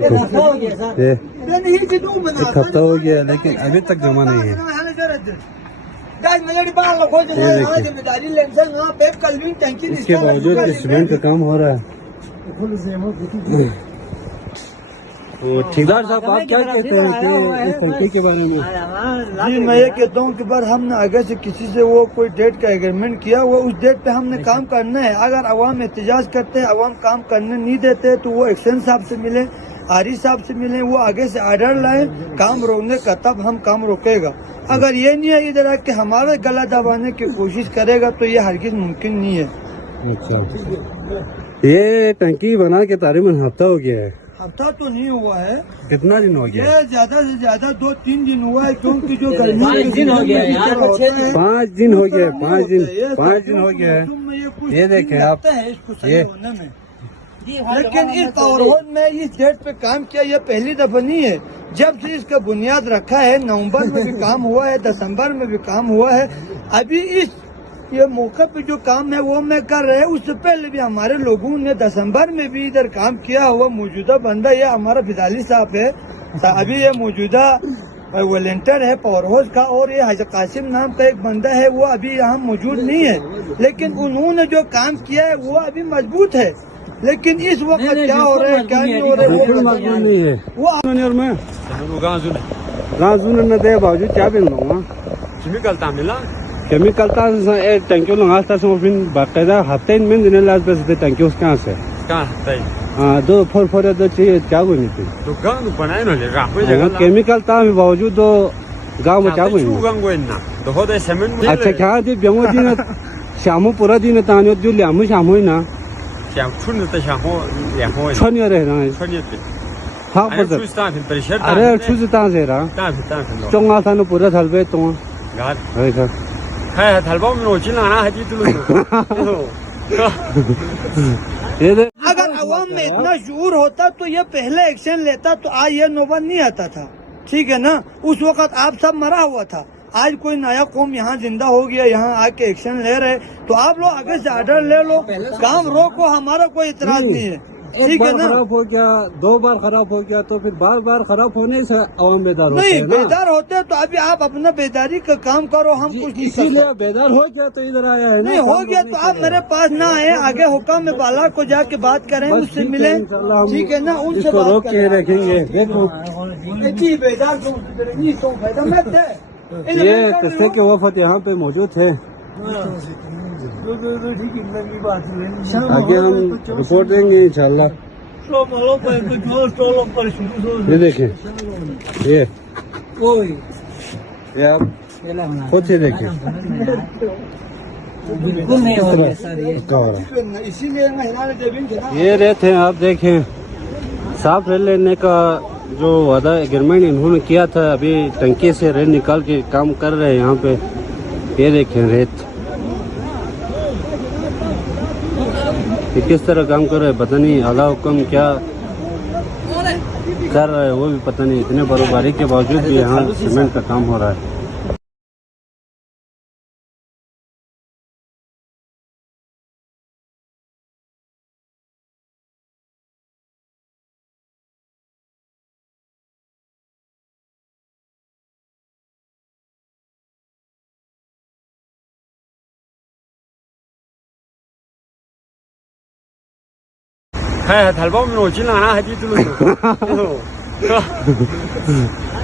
एक हफ्ता हो गया लेकिन अभी तक जमा नहीं है। इसके बावजूद सीमेंट का काम हो रहा है। तो ठेकेदार साहब आप क्या कहते हैं इस टंकी के बारे में? जी मैं ये कहता हूँ कि बार हमने आगे से किसी से वो कोई डेट का एग्रीमेंट किया हुआ, उस डेट पे हमने काम करना है। अगर अवाम एहतजाज करते हैं, अवाम काम करने नहीं देते तो वो एक्शन साहब से मिले, आरी साहब से मिले, वो आगे से ऑर्डर लाए काम रोकने का, तब हम काम रोकेगा। अगर ये नहीं है इधर आके हमारा गला दबाने की कोशिश करेगा तो ये हरगिज मुमकिन नहीं है। अच्छा, ये टंकी बना के तकरीबन हफ्ता हो गया है। हफ्ता तो नहीं हुआ है। कितना दिन हो गया? ये ज्यादा से ज्यादा 2-3 दिन हुआ है, क्योंकि जो गर्मी 5 दिन हो गया है। 5 दिन हो गया है। ये देखें आप, ये होने में, लेकिन इस पावर हाउस में इस डेट पे काम किया ये पहली दफा नहीं है। जब से इसका बुनियाद रखा है, नवंबर में भी काम हुआ है, दिसंबर में भी काम हुआ है। अभी इस ये मौके पे जो काम है वो मैं कर रहे हैं। उससे पहले भी हमारे लोगों ने दिसंबर में भी इधर काम किया हुआ। मौजूदा बंदा ये हमारा फिदाली साहब है, अभी ये मौजूदा वॉलंटियर है पावर हाउस का, और ये हज कासिम नाम का एक बंदा है, वो अभी यहाँ मौजूद नहीं है। लेकिन उन्होंने जो काम किया है वो अभी मजबूत है। लेकिन इस वक्त क्या हो रहा है क्या नहीं हो रहा है वो नहीं है। वो बावजूद क्या केमिकल टंकी बाकायदा हफ्ते में देने लास्ट बस टंकी उस कहाँ से दो फोर दो चाहिए क्या कोई नहीं केमिकल था बावजूद दो गाँव में क्या कोई अच्छा क्या थी बेमो दिन शामो पूरा दिन तानो जो लियामो शामो ना छनिया रह रहा है हाँ अरे छूज ता से रहा चोंगा था न पूरा साल पे तो अगर अवाम में इतना शूर होता तो ये पहले एक्शन लेता तो आज ये नौबत नहीं आता था। ठीक है ना, उस वक्त आप सब मरा हुआ था। आज कोई नया कौम यहाँ जिंदा हो गया, यहाँ आके एक्शन ले रहे, तो आप लोग आगे से ऑर्डर ले लो, काम रोको, हमारा कोई इतराज नहीं है। ठीक है ना, खराब हो गया, 2 बार खराब हो गया तो फिर बार खराब होने से अवाम बेदार होते हैं। नहीं बेदार होते तो अभी आप अपना बेदारी का काम करो, हम कुछ इसीलिए बेदार हो गया तो इधर आया है। नहीं हो गया तो आप मेरे पास ना आए, आगे हुक्म में बाला को जाके बात करें, उससे मिले, ठीक है ना, उनसे रोक के रखेंगे। ये किस्से के वफद यहाँ पे मौजूद है। आगे हम रिपोर्ट देंगे इंशाल्लाह। ये देखें, ये आप खुद से देखें, बिल्कुल नहीं हो रहा सर ये रेत है। आप देखें, साफ रेत लेने का जो वादा एग्रीमेंट इन्होंने किया था, अभी टंकी से रेत निकाल के काम कर रहे हैं यहाँ पे। ये देखें रेत ये किस तरह काम कर रहा है पता नहीं, आला हुक्म क्या कर रहा है वो भी पता नहीं। इतने बर्फबारी के बावजूद भी यहाँ सीमेंट का काम हो रहा है।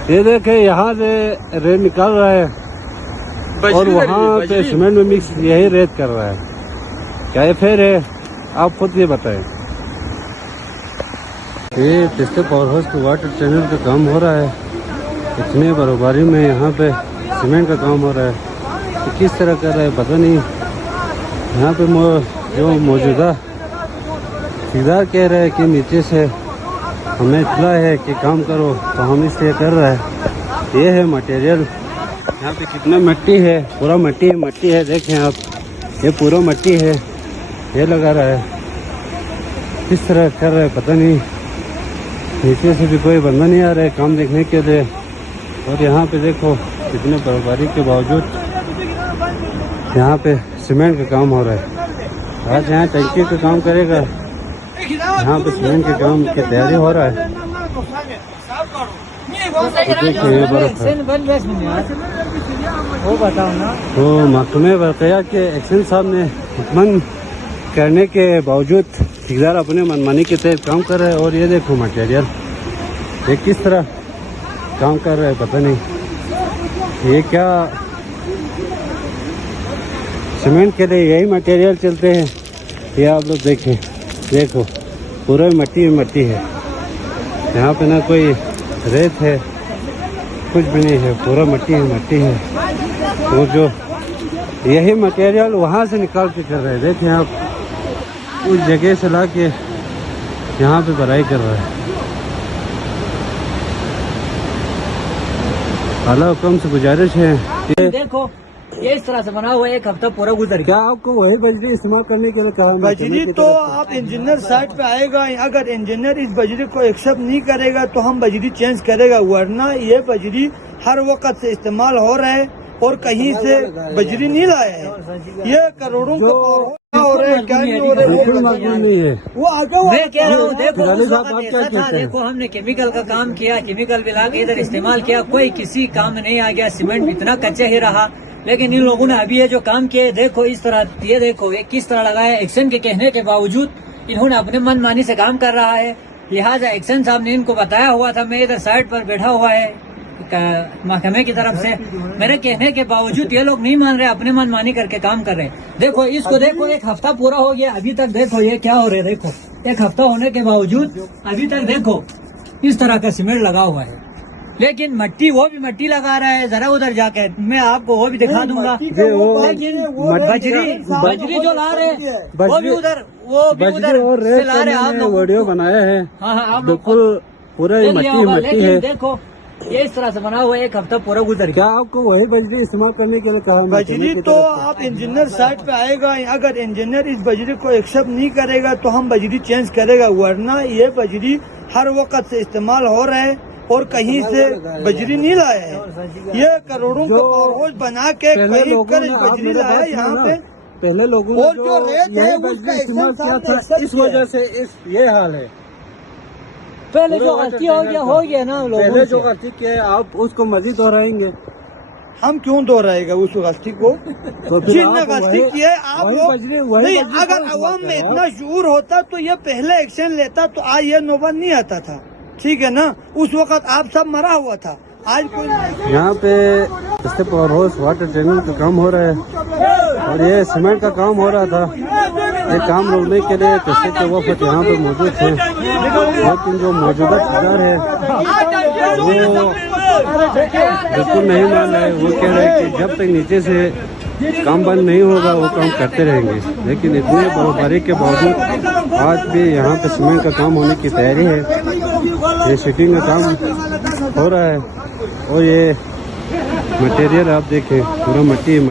ये देखे यहाँ से रेत निकाल रहा है और वहाँ पे सीमेंट में मिक्स यही रेत कर रहा है। क्या ये फेर है? आप खुद ये बताएं। ये पिछले पावर हाउस के वाटर चैनल का काम हो रहा है। इतने बर्फबारी में यहाँ पे सीमेंट का काम हो रहा है, तो किस तरह कर रहा है पता नहीं। यहाँ पे जो मौजूदा ठेकेदार कह रहे हैं कि नीचे से हमें इतला है कि काम करो, तो हम इसलिए कर रहे हैं। ये है मटेरियल, यहाँ पे कितना मिट्टी है, पूरा मट्टी है देखें आप, ये पूरा मट्टी है, ये लगा रहा है। किस तरह कर रहे हैं पता नहीं। नीचे से भी कोई बंदा नहीं आ रहा है काम देखने के लिए। और यहाँ पे देखो कितने बर्फबारी के बावजूद यहाँ पे सीमेंट का काम हो रहा है। आज यहाँ टंकी का काम करेगा, यहाँ पे सीमेंट के काम की तैयारी हो रहा है। देखिए ये बर्फ है। वो बताओ ना। तो महकमे बरक़िया के एक्शन साहब ने हुक्मन करने के बावजूद ठेकेदार अपने मनमानी के तहत काम कर रहे हैं। और ये देखो मटेरियल ये किस तरह काम कर रहा है पता नहीं। ये क्या सीमेंट के लिए यही मटेरियल चलते हैं। ये आप लोग देखें, देखो पूरा मिट्टी ही मिट्टी है। यहाँ पे ना कोई रेत है, कुछ भी नहीं है, पूरा मिट्टी ही मिट्टी है। वो जो यही मटेरियल वहाँ से निकाल के कर रहे हैं। देखें आप उस जगह से ला के यहाँ पे भराई कर रहा है। आला हुक्म से गुजारिश है कि देखो ये इस तरह से बना हुआ, एक हफ्ता पूरा गुजर गया। क्या आपको वही बजरी इस्तेमाल करने के लिए कहा? बजरी तो आप इंजीनियर साइट पे आएगा, अगर इंजीनियर इस बजरी को एक्सेप्ट नहीं करेगा तो हम बजरी चेंज करेगा, वरना ये बजरी हर वक्त से इस्तेमाल हो रहा है और कहीं से बजरी नहीं लाया है। ये करोड़ों का हो रहा है, क्या नहीं हो रहा बिल्कुल मजबूर नहीं है। वो आगे मैं कह रहा हूँ देखो फिलहाल उस साहब वक्त आप क्या ऐसा था, कहते हैं? देखो हमने केमिकल का काम किया, केमिकल मिला के इधर इस्तेमाल किया, कोई किसी काम में नहीं आ गया, सीमेंट इतना कच्चा ही रहा। लेकिन इन लोगों ने अभी ये जो काम किए देखो इस तरह, ये देखो ये किस तरह लगा है। एक्शन के कहने के बावजूद इन्होंने अपने मनमानी से काम कर रहा है। लिहाजा एक्शन साहब ने इनको बताया हुआ था, मैं इधर साइड पर बैठा हुआ है महकमे की तरफ से, मेरे कहने के बावजूद ये लोग नहीं मान रहे, अपने मनमानी करके काम कर रहे। देखो इसको देखो, एक हफ्ता पूरा हो गया अभी तक, देखो ये क्या हो रहा है। देखो एक हफ्ता होने के बावजूद अभी तक देखो इस तरह का सीमेंट लगा हुआ है। लेकिन मिट्टी, वो भी मिट्टी लगा रहा है। जरा उधर जाकर मैं आपको वो भी दिखा दूंगा। लेकिन बजरी जो ला रहे हैं वो भी उधर और से ला रहे हैं। आप लोग वीडियो बनाया है, हाँ आप बिल्कुल पूरा मिट्टी मिट्टी है। देखो ये इस तरह से बना हुआ, एक हफ्ता पूरा गुजर गया। क्या आपको वही बजरी इस्तेमाल करने के लिए कहा? बजरी तो आप इंजीनियर साइट पे आएगा, अगर इंजीनियर इस बजरी को एक्सेप्ट नहीं करेगा तो हम बजरी चेंज करेगा, वरना ये बजरी हर वक्त से इस्तेमाल हो रहा है और कहीं से बजरी नहीं लाया है। ये करोड़ों का पावर बना के कहीं कर बजरी लाया यहाँ पे। पहले लोगों और जो रेत है उसका इस्तेमाल किया था, इस वजह से ये हाल है। पहले जो गलती हो गया ना लोगों पहले जो से। गलती की है आप उसको मजीद दोहराएंगे। हम क्यों दोहराएगा उस गलती को? तो फिर जिनने आप गलती की है आप वही लोग बजरी- वही नहीं, बजरी अगर को अवाम में इस्तेमाल इतना शूर होता तो ये पहले एक्शन लेता तो आज ये नौबत नहीं आता था। ठीक है ना, उस वक्त आप सब मरा हुआ था, आज कोई नहीं। यहाँ पे इससे पावर हाउस वाटर चैनल का काम हो रहा है और ये सीमेंट का काम हो रहा था। ये काम रोकने के लिए तहसील के वफद यहाँ पे मौजूद थे, लेकिन जो मौजूदा ठेकेदार है वो बिल्कुल नहीं मान रहे। वो कह रहे हैं कि जब तक नीचे से काम बंद नहीं होगा वो काम करते रहेंगे। लेकिन इतने बर्फबारी के बावजूद आज भी यहाँ पे सीमेंट का काम होने की तैयारी है। ये शिपिंग का काम हो रहा है और ये मटेरियल आप देखें पूरा मिट्टी